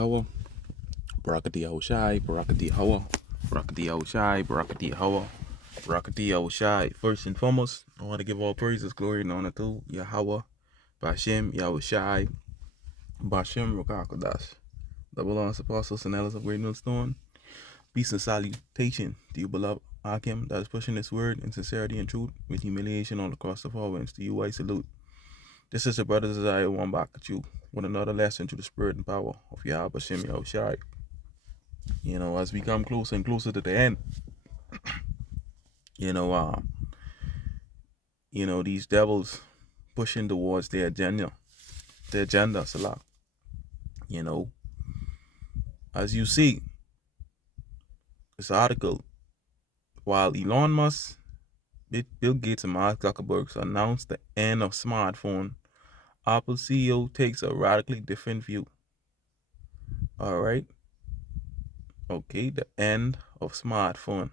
Hawa, Barakati Shai, Barakati Hawa, Barakati Shai, Barakati Hawa, Barakati Shai. First and foremost, I want to give all praises, glory, and honor to Yahweh, Bashem, Yahushai, Bashem, Rokakadas. Double honors, apostles, and elders of Great Millstone. Peace and salutation to you, beloved Akim, that is pushing this word in sincerity and truth with humiliation all across the forwards. To you, I salute. This is your brother Desire one back at you with another lesson to the spirit and power of Yahweh Bashem, Yahushai. As we come closer and closer to the end, you know, uh, these devils pushing towards their agenda, Salah. You know, as you see, this article, while Elon Musk, Bill Gates, and Mark Zuckerberg announced the end of smartphone, Apple CEO takes a radically different view. All right. Okay, the end of smartphone.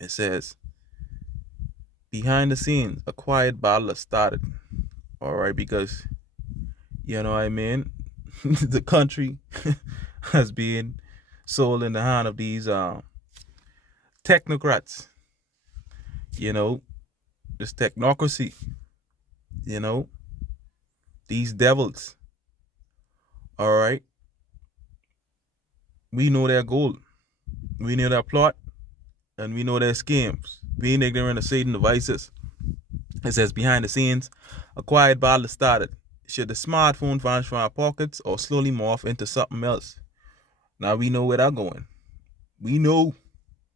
It says, behind the scenes, a quiet battle has started. All right, because, you know what I mean? The country has been sold in the hand of these technocrats. This technocracy. These devils. All right. We know their goal. We know their plot. And we know their schemes. Being ignorant of Satan devices. It says, behind the scenes, a quiet battle has started. Should the smartphone vanish from our pockets or slowly morph into something else? Now we know where they're going. We know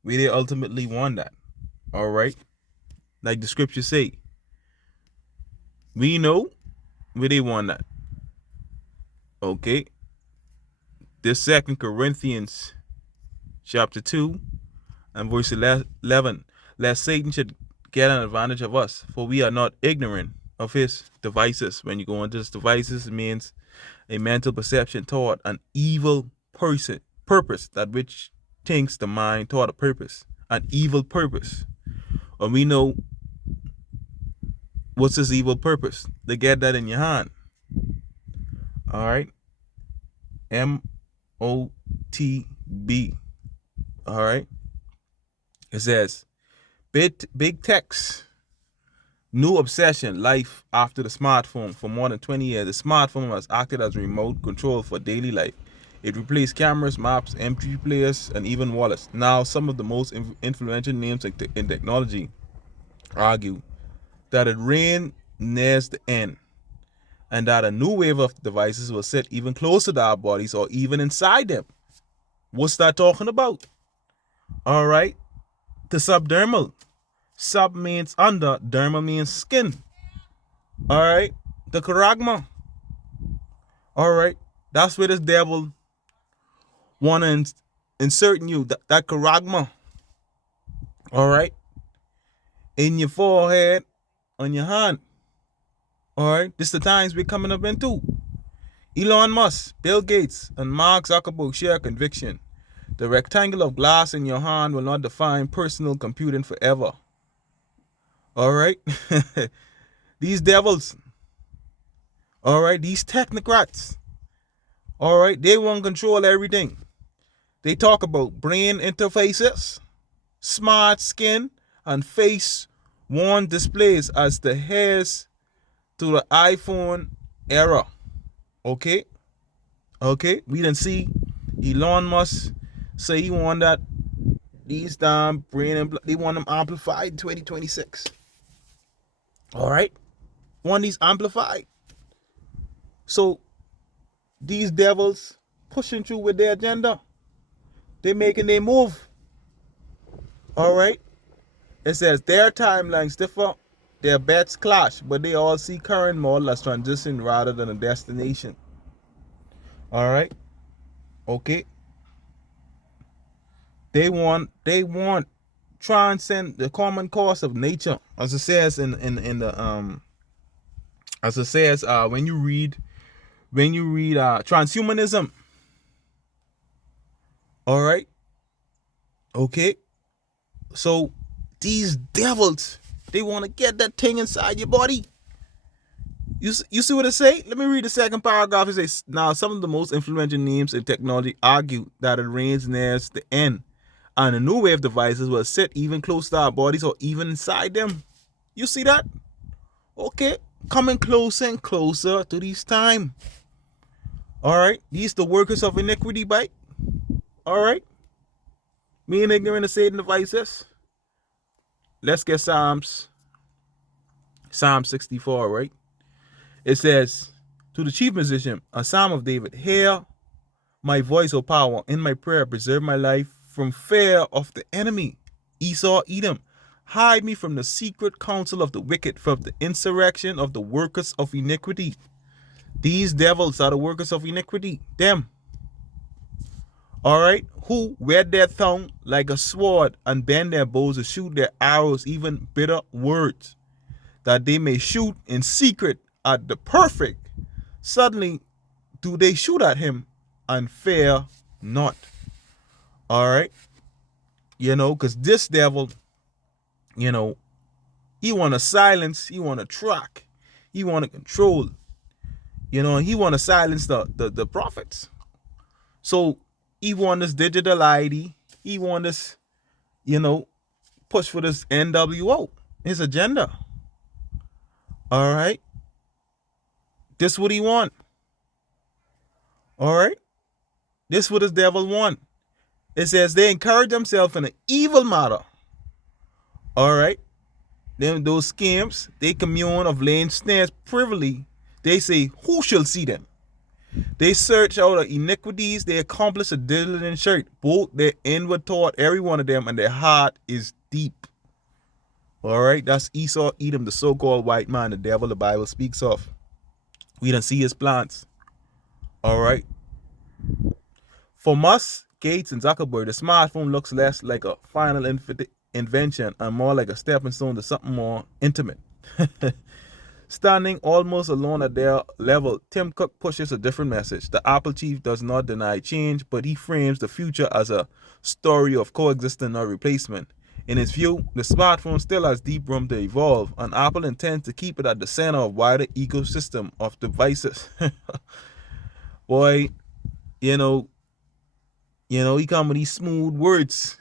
where they ultimately want that. All right? Like the scriptures say. We know where they want that. Okay? This 2 Corinthians chapter 2 and verse 11. Lest Satan should get an advantage of us, for we are not ignorant of his devices. When you go into his devices, it means a mental perception toward an evil purpose, that which thinks the mind toward a purpose, an evil purpose. And we know what's his evil purpose. To get that in your hand. All right. MOTB. All right. It says, big tech's new obsession, life after the smartphone. For more than 20 years, the smartphone has acted as remote control for daily life. It replaced cameras, maps, MP3 players, and even wallets. Now, some of the most influential names in technology argue that it ran nears the end, and that a new wave of devices will sit even closer to our bodies or even inside them. What's that talking about? All right. The subdermal. Sub means under, dermal means skin. All right. The charagma. All right. That's where this devil want to insert in you. That charagma. All right. In your forehead, on your hand. All right. This is the times we're coming up into. Elon Musk, Bill Gates, and Mark Zuckerberg share conviction. The rectangle of glass in your hand will not define personal computing forever. All right. These devils. All right. These technocrats. All right. They want to control everything. They talk about brain interfaces, smart skin, and face worn displays as the heirs to the iPhone era. Okay. We didn't see Elon Musk say he want that these damn brain they want them amplified in 2026. All right. Want these amplified. So these devils pushing through with their agenda. They making their move. All right. It says their timelines differ, their bets clash, but they all see current model as transition rather than a destination. All right. Okay. They want transcend the common course of nature, as it says in the as it says when you read transhumanism. All right. Okay. So these devils, they want to get that thing inside your body. You see what it say? Let me read the second paragraph. It says, now some of the most influential names in technology argue that it reigns nears the end, and a new wave of devices will sit even close to our bodies or even inside them. You see that? Okay, coming closer and closer to this time. All right, these the workers of iniquity, bite. All right, me and ignorant of Satan devices. Let's get Psalm 64, right? It says, to the chief musician, a psalm of David, hear my voice, O power, in my prayer, preserve my life from fear of the enemy. Esau, Edom, hide me from the secret counsel of the wicked, from the insurrection of the workers of iniquity. These devils are the workers of iniquity, them. All right, who wear their tongue like a sword and bend their bows to shoot their arrows, even bitter words, that they may shoot in secret at the perfect. Suddenly do they shoot at him and fear not. All right, because this devil, he want to silence, he want to track, he want to control, and he want to silence the prophets. So he want this digital ID, he want this, push for this NWO, his agenda. All right, this what he want. All right, this what this devil want. It says they encourage themselves in an evil matter. All right, them those scams, they commune of laying snares privily. They say, who shall see them? They search out the iniquities, they accomplish a diligent search. Both their inward thought, every one of them, and their heart is deep. All right, that's Esau, Edom, the so-called white man, the devil the Bible speaks of. We don't see his plans. All right. For Musk, Gates, and Zuckerberg, the smartphone looks less like a final invention and more like a stepping stone to something more intimate. Standing almost alone at their level, Tim Cook pushes a different message. The Apple chief does not deny change, but he frames the future as a story of coexistence or replacement. In his view, the smartphone still has deep room to evolve, and Apple intends to keep it at the center of a wider ecosystem of devices. Boy, he come with these smooth words.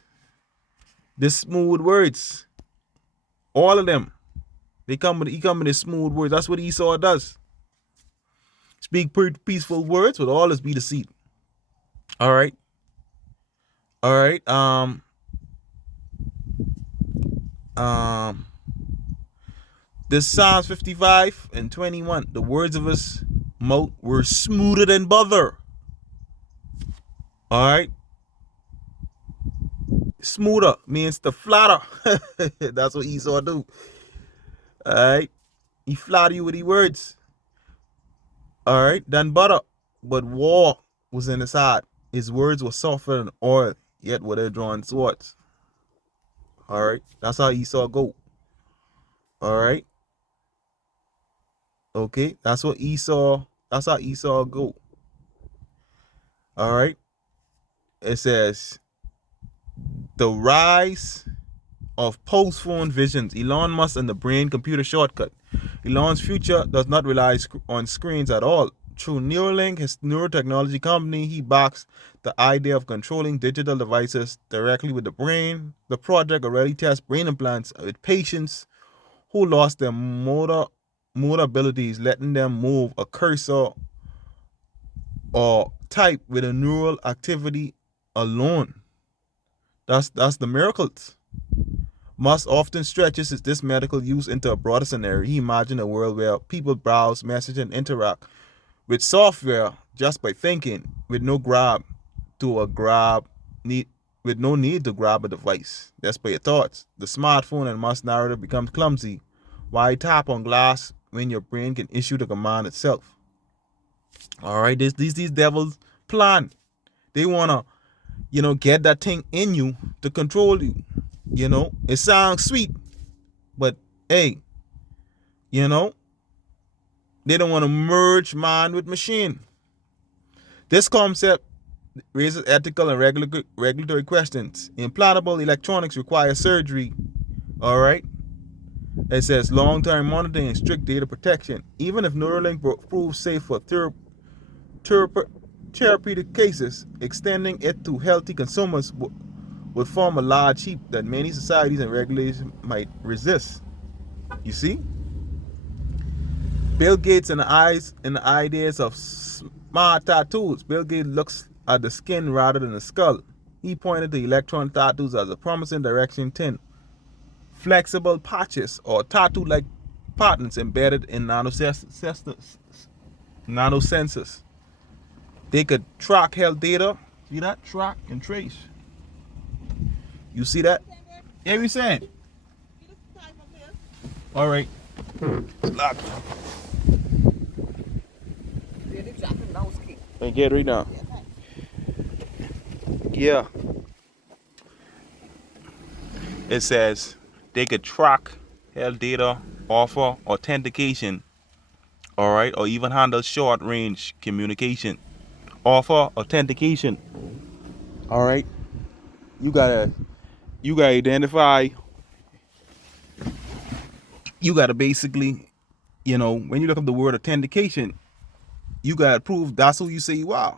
All of them. He come with his smooth words. That's what Esau does. Speak peaceful words, with all this be deceit. All right. This Psalms 55 and 21. The words of his mouth were smoother than butter. All right. Smoother means the flatter. That's what Esau do. All right. He flatter you with his words. All right. Than butter. But war was in his heart. His words were softer than oil, yet were they drawn swords. All right. That's how Esau go. All right. Okay. That's how Esau go. All right. It says, the rise of post-phone visions, Elon Musk and the brain computer shortcut. Elon's future does not rely on screens at all. Through Neuralink, his neurotechnology company, he backs the idea of controlling digital devices directly with the brain. The project already tests brain implants with patients who lost their motor abilities, letting them move a cursor or type with a neural activity alone. That's the miracles. Musk often stretches this medical use into a broader scenario. He imagined a world where people browse, message, and interact with software just by thinking, with no need to grab a device. Just by your thoughts. The smartphone and Musk narrative becomes clumsy. Why tap on glass when your brain can issue the command itself? All right, these devils plan. They wanna, get that thing in you to control you. It sounds sweet, but hey, they don't want to merge man with machine. This concept raises ethical and regulatory questions. Implantable electronics require surgery. All right. It says long-term monitoring and strict data protection. Even if Neuralink proves safe for therapeutic cases, extending it to healthy consumers would form a large heap that many societies and regulations might resist. You see? Bill Gates and the ideas of smart tattoos. Bill Gates looks at the skin rather than the skull. He pointed to electron tattoos as a promising direction 10. Flexible patches or tattoo-like patterns embedded in nanosensors. They could track health data. See that? Track and trace. You see that? Yeah, we saying. All right. Lock. And get right now. Yeah. It says they could track health data, offer authentication, all right, or even handle short-range communication. Offer authentication. All right. You gotta identify. You gotta basically, when you look up the word authentication, you gotta prove that's who you say you are.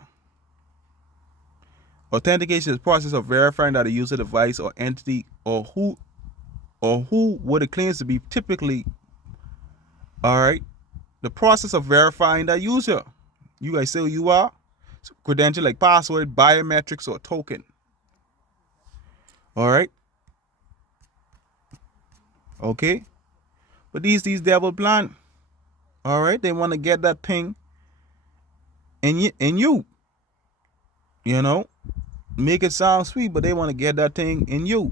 Authentication is the process of verifying that a user, device, or entity, or who what it claims to be, typically, all right, the process of verifying that user. You guys say who you are. So credential like password, biometrics, or token. All right. Okay. But these devil plan. All right. They want to get that thing in you. Make it sound sweet, but they want to get that thing in you.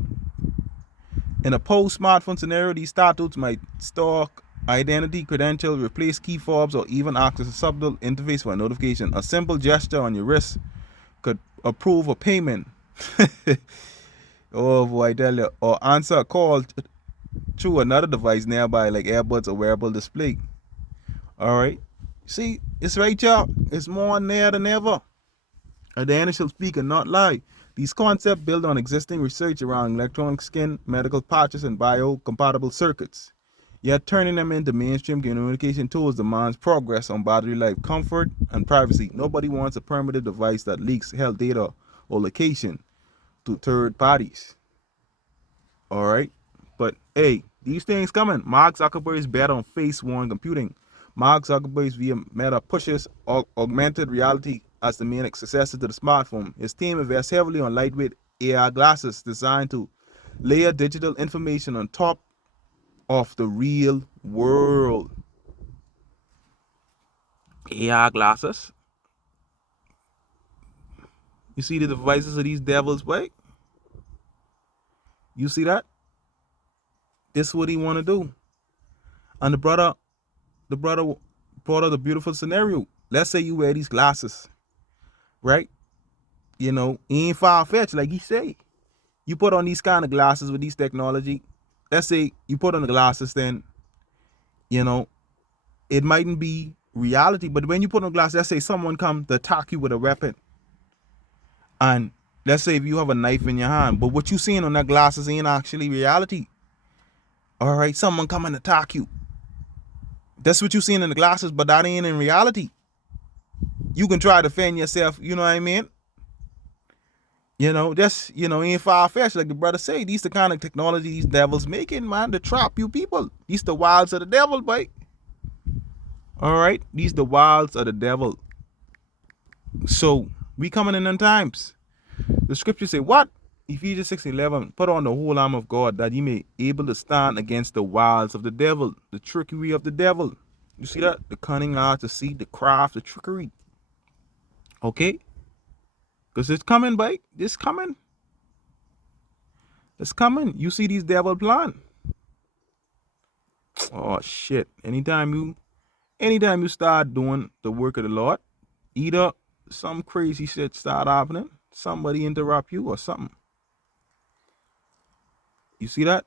In a post-smartphone scenario, these tattoos might stalk identity, credential, replace key fobs, or even act as a subtle interface for a notification. A simple gesture on your wrist could approve a payment. Oh boy, I tell you. Or answer a call through another device nearby, like earbuds or wearable display. All right. See, it's right, y'all. It's more near than ever. The initial speaker, not lie. These concepts build on existing research around electronic skin, medical patches, and biocompatible circuits. Yet turning them into mainstream communication tools demands progress on battery life, comfort, and privacy. Nobody wants a primitive device that leaks health data or location to third parties. All right? But hey, these things coming. Mark Zuckerberg's bet on face-worn computing. Mark Zuckerberg's via Meta pushes augmented reality as the main successor to the smartphone. His team invests heavily on lightweight AR glasses designed to layer digital information on top of the real world. AR glasses. You see the devices of these devils, right? You see that? This is what he want to do. And the brother brought up a beautiful scenario. Let's say you wear these glasses, right? He ain't far-fetched, like he say. You put on these kind of glasses with these technology. Let's say you put on the glasses, then, it mightn't be reality. But when you put on glasses, let's say someone come to attack you with a weapon. And let's say if you have a knife in your hand, but what you seeing on that glasses ain't actually reality. All right, someone come and attack you. That's what you seeing in the glasses, but that ain't in reality. You can try to defend yourself, you know what I mean? Ain't far-fetched. Like the brother say, these the kind of technology these devils making, man, to trap you people. These the wilds of the devil, boy. All right? These the wilds of the devil. So, we coming in times. The scripture say, what? Ephesians 6:11, put on the whole arm of God that ye may able to stand against the wiles of the devil, the trickery of the devil. You see that? The cunning art, the deceit, the craft, the trickery. Okay? Because it's coming, boy. It's coming. It's coming. You see these devil plan. Oh shit. Anytime you start doing the work of the Lord, either some crazy shit start happening, somebody interrupt you or something. You see that?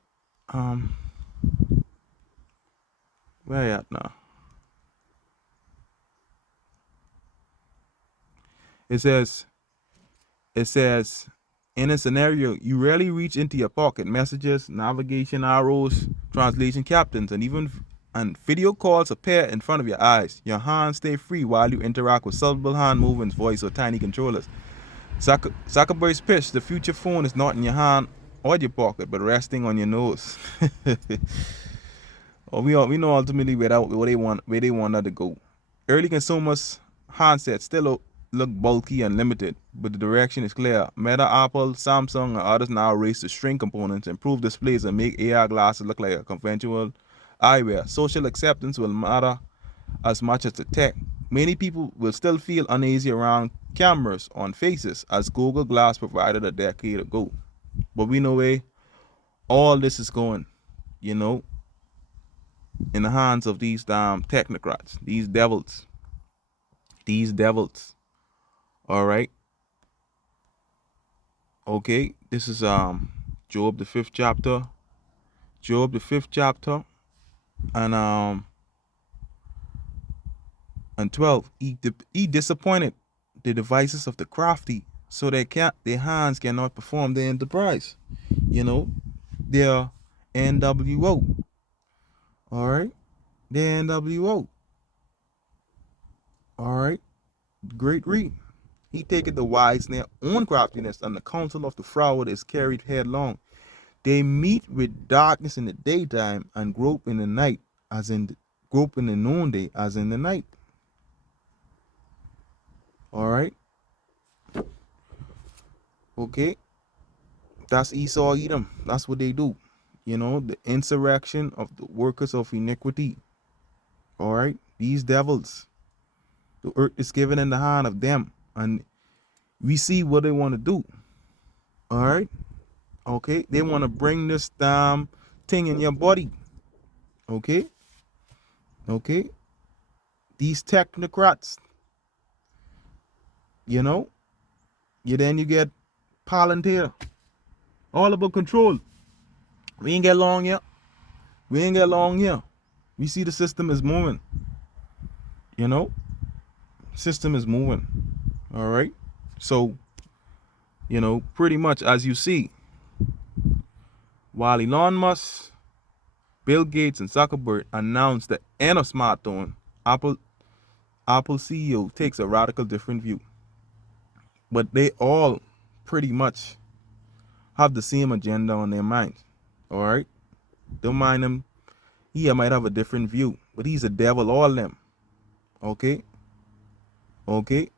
Where you at now? It says in a scenario, you rarely reach into your pocket. Messages, navigation arrows, translation captains, and video calls appear in front of your eyes. Your hands stay free while you interact with subtle hand movements, voice, or tiny controllers. Zuckerberg's pitch: the future phone is not in your hand or your pocket, but resting on your nose. We know ultimately where they want that to go. Early consumers handsets still look bulky and limited, but the direction is clear. Meta, Apple, Samsung, and others now race to shrink components, improve displays, and make AR glasses look like a conventional eyewear. Social acceptance will matter as much as the tech. Many people will still feel uneasy around cameras on faces, as Google Glass provided a decade ago. But we know where all this is going, you know, in the hands of these damn technocrats, these devils. These devils. All right. Okay. This is Job the 5th chapter. Job the 5th chapter. And 12. He disappointed the devices of the crafty, so their hands cannot perform their enterprise. You know, their NWO. All right. Their NWO. All right. Great read. He taketh the wise in their own craftiness, and the counsel of the froward is carried headlong. They meet with darkness in the daytime and grope in the night, grope in the noonday as in the night. All right. Okay. That's Esau Edom. That's what they do. You know, the insurrection of the workers of iniquity. All right. These devils. The earth is given in the hand of them, and we see what they want to do. All right. Okay. They want to bring this thing in your body. Okay. Okay. These technocrats. You know. Then you get Palantir. All about control. We ain't get long here. We ain't get long here. We see the system is moving. You know. System is moving. All right. So, you know, pretty much as you see, while Elon Musk, Bill Gates, and Zuckerberg announced the end of smartphone, Apple CEO takes a radical different view. But they all pretty much have the same agenda on their minds. All right. Don't mind him. He might have a different view, but he's a devil, all them. Okay. Okay.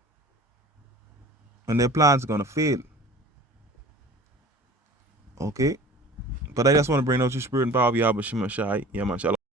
And their plans are gonna fail. Okay. But I just want to bring out your spirit and power of Yahweh Shema Shai. Yeah, man. Shalom.